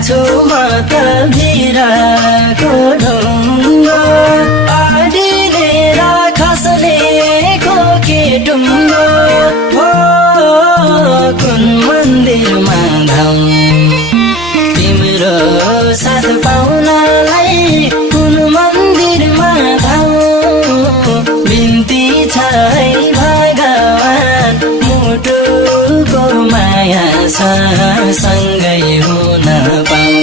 छु म त भिरको ढुङ्गो अडिलेर खस्नेको के डुङ्गो हो कुन मन्दिरमा धाउँ तिम्रो साथ पाउनलाई कुन मन्दिरमा धाउँ बिन्ती छ है भगवान मुटुको माया सँगै हुन पाऊँ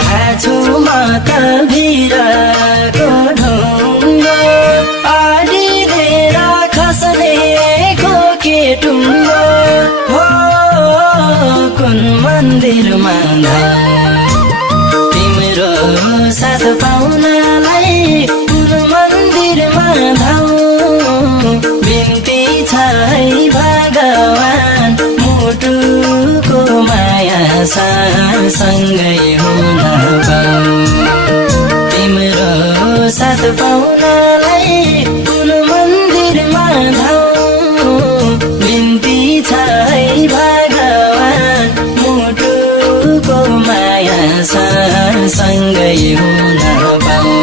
भाछु म त भिरको ढुङ्गो अडिलेर खस्नेको के टुङ्गो हो कुन मन्दिरमा तिम्रो साथ पाउनलाई कुन मन्दिरमा धाउँ बिन्ती छ है भगवान मुटुको माया सँगै हुन पाऊँ तिम्रो साथ पाउनलाई कुन मन्दिरमा धाउँ बिन्ती छ है भगवान मुटुको माया सँगै हुन पाऊँ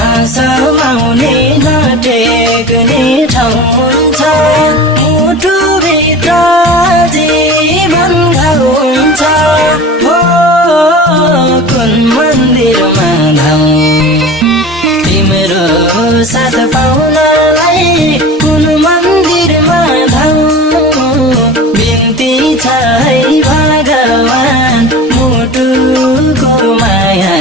नसमाउने नटेक्ने ठाउँ हुन्छ मुटुभित्र जीवन घाउ हुन्छ हो कुन मन्दिरमा धाउँ तिम्रो साथ पाउनलाई कुन मन्दिरमा धाउँ बिन्ती छ है भगवान मुटुको माया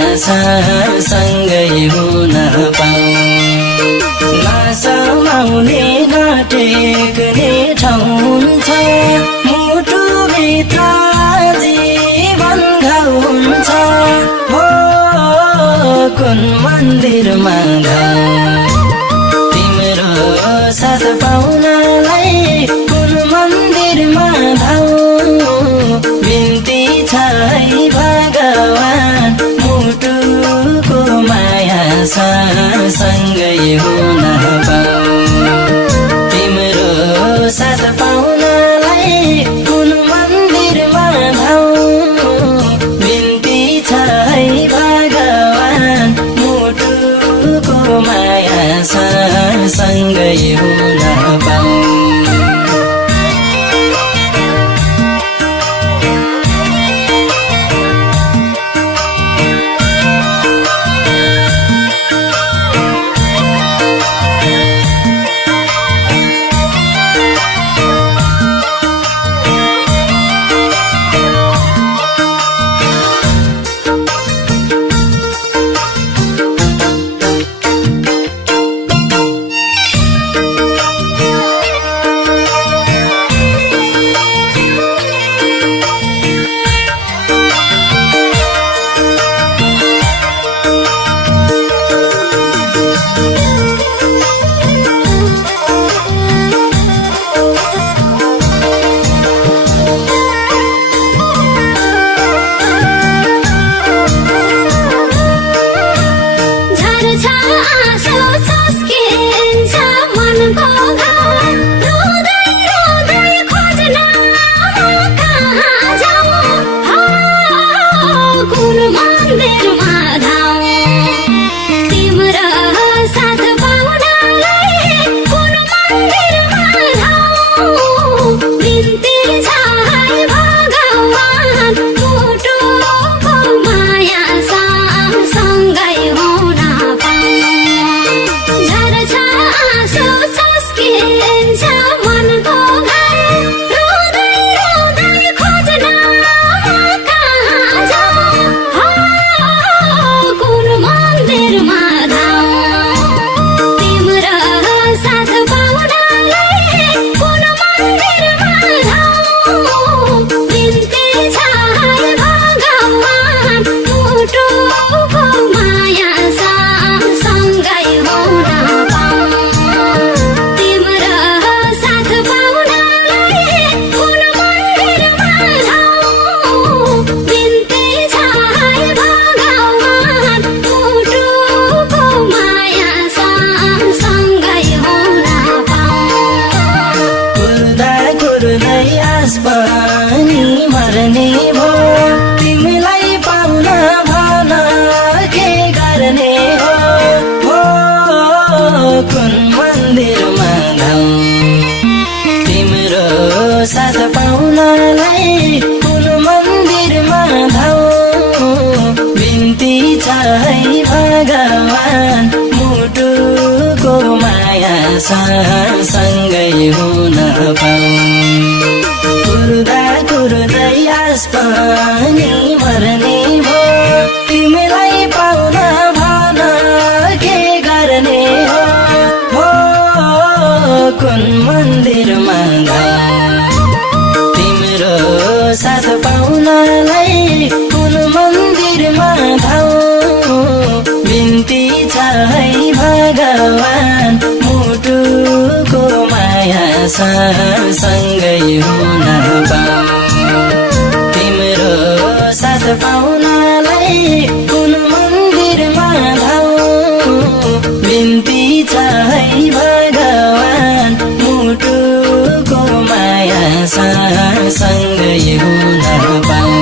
सँगै हुन पाऊँ नसमाउने नटेक्ने ठाउँ हुन्छ मुटुभित्र जीवन घाउ हुन्छ हो कुन मन्दिरमा तिम्रो साथ पाउनलाई कुन मन्दिरमा धाउँ बिन्ती छ है भगवान मुटुको माया सँगै हुन पाऊँ तिम्रो साथ पाउनलाई कुन मन्दिरमा धाउँ बिन्ती छ है भगवान मुटुको माया सँगै हुन पाऊँ माया सँगै हुन पाऊँ कुर्दा कुर्दै आस पनि मर्ने भो तिमीलाई पाउन भन के गर्ने हो कुन मन्दिरमा तिम्रो साथ पाउनलाई कुन मन्दिरमा धाऊ बिन्ती छ है भगवान मुटुको माया सँगै हुन पाऊँ तिम्रो साथ पाउनलाई कुन मन्दिरमा धाऊ बिन्ती छ है भगवान मुटुको माया सँगै हुन पाऊँ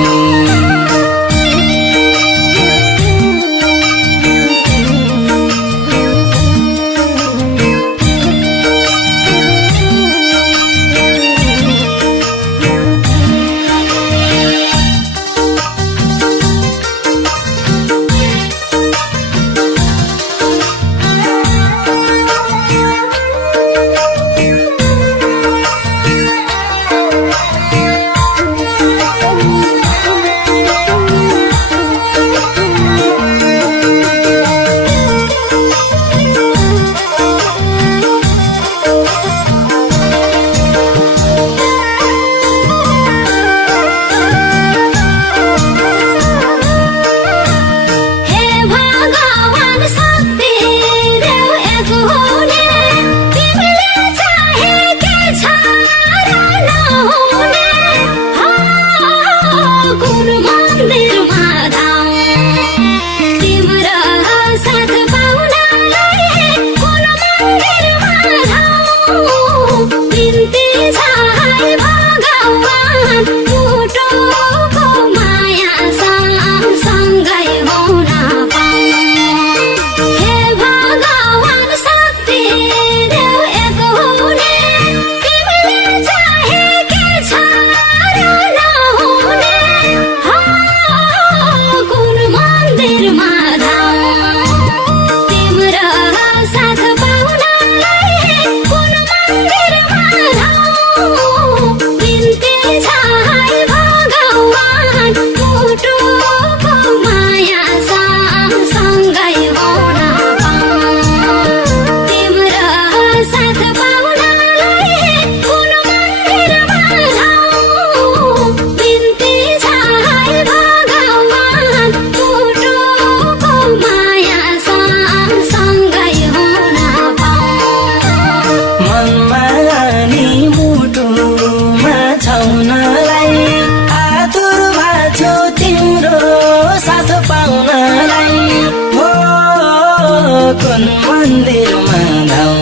कुन मन्दिरमा धाऊ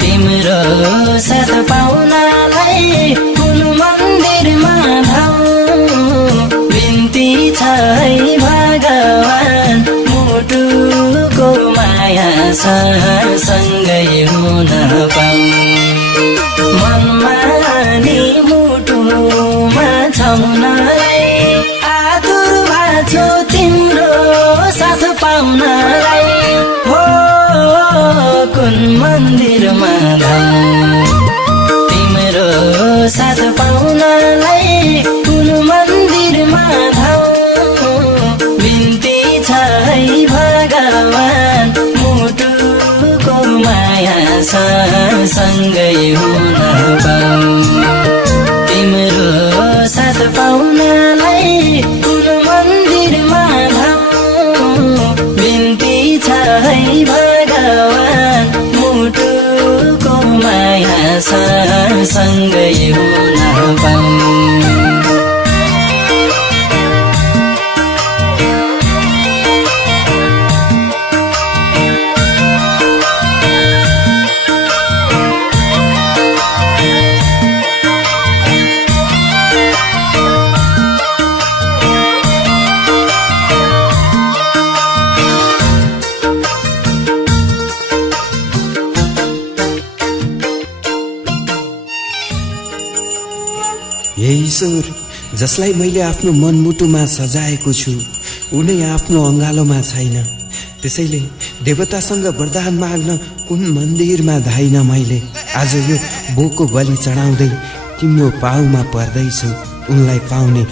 तिम्रो साथ पाउनलाई कुन मन्दिरमा धाऊ बिन्ती छ है भगवान मुटुको माया सँगै हुन पाऊँ मनमा नि मुटुमा छाउनलाई आतुर भाछु तिम्रो साथ पाउनलाई कुन मन्दिरमा धाऊ तिम्रो साथ पाउनलाई कुन मन्दिरमा धाऊ बिन्ती छ है भगवान मुटुको माया सँगै हुन पाऊँ तिम्रो साथ पाउनलाई कुन मन्दिरमा धाऊ बिन्ती छ है भगवान मुटुको माया सँगै हुन पाऊँ हे ईश्वर, जसलाई मैले आफ्नो मनमुटुमा सजाएको छु उनै आफ्नो अँगालोमा छैन। त्यसैले देवतासँग वरदान माग्न कुन मन्दिरमा धाइन मैले। आज यो बोको बलि चढाउँदै तिम्रो पाउमा पर्दैछु, उनलाई पाउने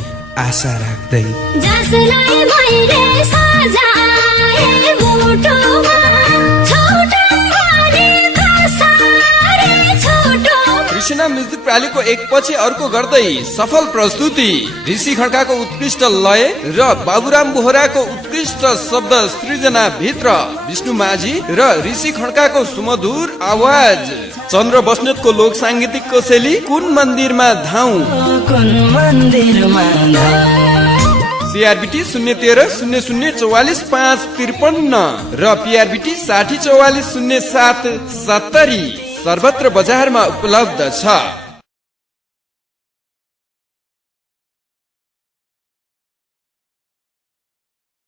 आशा राख्दै। जसलाई मैले सजाए मुटुमा छोटो भने कसरी छोटो। कृष्ण म्युजिक प्रालीको एकपछि अर्को गर्दै सफल प्रस्तुति, ऋषि खड्काको उत्कृष्ट लय र बाबुराम बोहराको उत्कृष्ट शब्द सृजना भित्र विष्णु माझी र ऋषि खड्काको सुमधुर आवाज, चन्द्र बस्नेतको लोक साङ्गीतिक कोसेली कुन मन्दिरमा धाउ। कुन मन्दिरमा धाउ। सीआरबीटी 013 00 44 553 र पीआरबीटी 60 44 07 70 सर्वत्र बजारमा उपलब्ध छ।